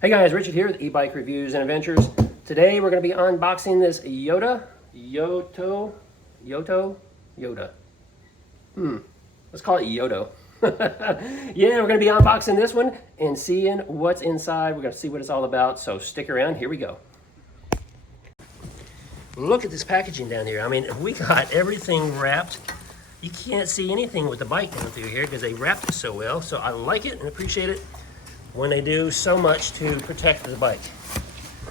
Hey guys, Richard here with eBike Reviews and Adventures. Today we're going to be unboxing this Yoto. Let's call it Yoto. Yeah, we're going to be unboxing this one and seeing what's inside. We're going to see what it's all about, so stick around. Here we go. Look at this packaging down here. I mean, we got everything wrapped. You can't see anything with the bike down through here because they wrapped it so well, so I like it and appreciate it when they do so much to protect the bike.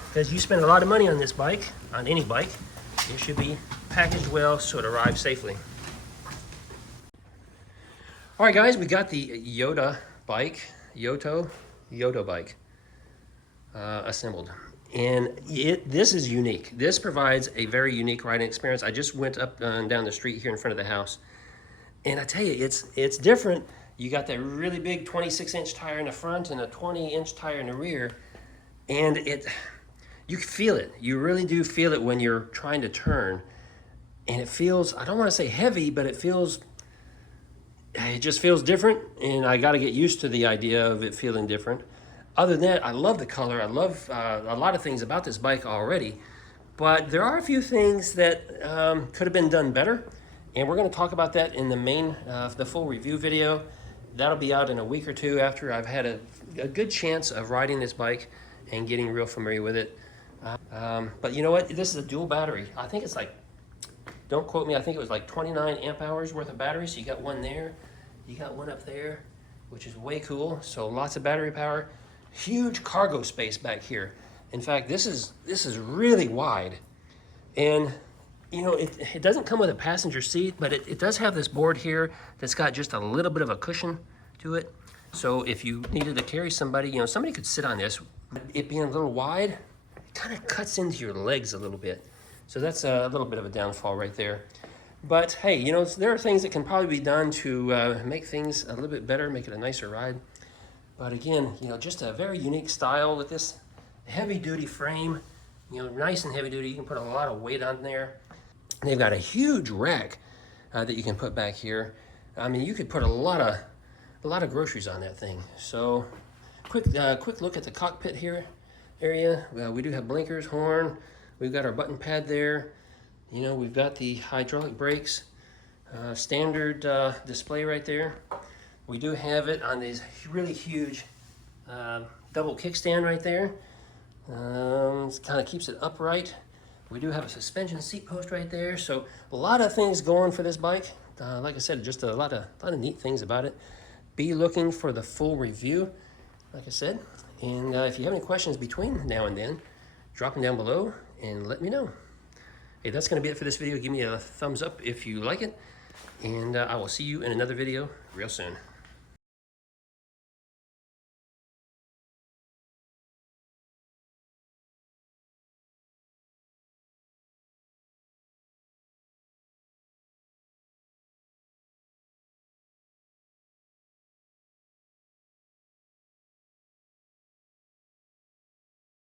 Because you spend a lot of money on this bike, on any bike, it should be packaged well so it arrives safely. All right guys, we got the YotoBike assembled. And this is unique. This provides a very unique riding experience. I just went up and down the street here in front of the house, and I tell you, it's different. You got that really big 26-inch tire in the front and a 20-inch tire in the rear, and you feel it. You really do feel it when you're trying to turn, and it feels, I don't want to say heavy, but it just feels different, and I got to get used to the idea of it feeling different. Other than that, I love the color. I love a lot of things about this bike already, but there are a few things that could have been done better, and we're going to talk about that in the full review video. That'll be out in a week or two after I've had a good chance of riding this bike and getting real familiar with it. But you know what? This is a dual battery. I think it's like, don't quote me, I think it was like 29 amp hours worth of battery. So you got one there, you got one up there, which is way cool. So lots of battery power. Huge cargo space back here. In fact, this is really wide. And you know, it doesn't come with a passenger seat, but it does have this board here that's got just a little bit of a cushion to it. So if you needed to carry somebody, you know, somebody could sit on this. It being a little wide, it kind of cuts into your legs a little bit. So that's a little bit of a downfall right there. But hey, you know, there are things that can probably be done to make things a little bit better, make it a nicer ride. But again, you know, just a very unique style with this heavy-duty frame. You know, nice and heavy-duty. You can put a lot of weight on there. They've got a huge rack that you can put back here. I mean, you could put a lot of groceries on that thing. So, quick look at the cockpit here area. We do have blinkers, horn. We've got our button pad there. You know, we've got the hydraulic brakes, standard display right there. We do have it on these really huge double kickstand right there. It kind of keeps it upright. We do have a suspension seat post right there. So a lot of things going for this bike. Like I said, just a lot of neat things about it. Be looking for the full review, like I said. And if you have any questions between now and then, drop them down below and let me know. Hey, that's going to be it for this video. Give me a thumbs up if you like it. And I will see you in another video real soon.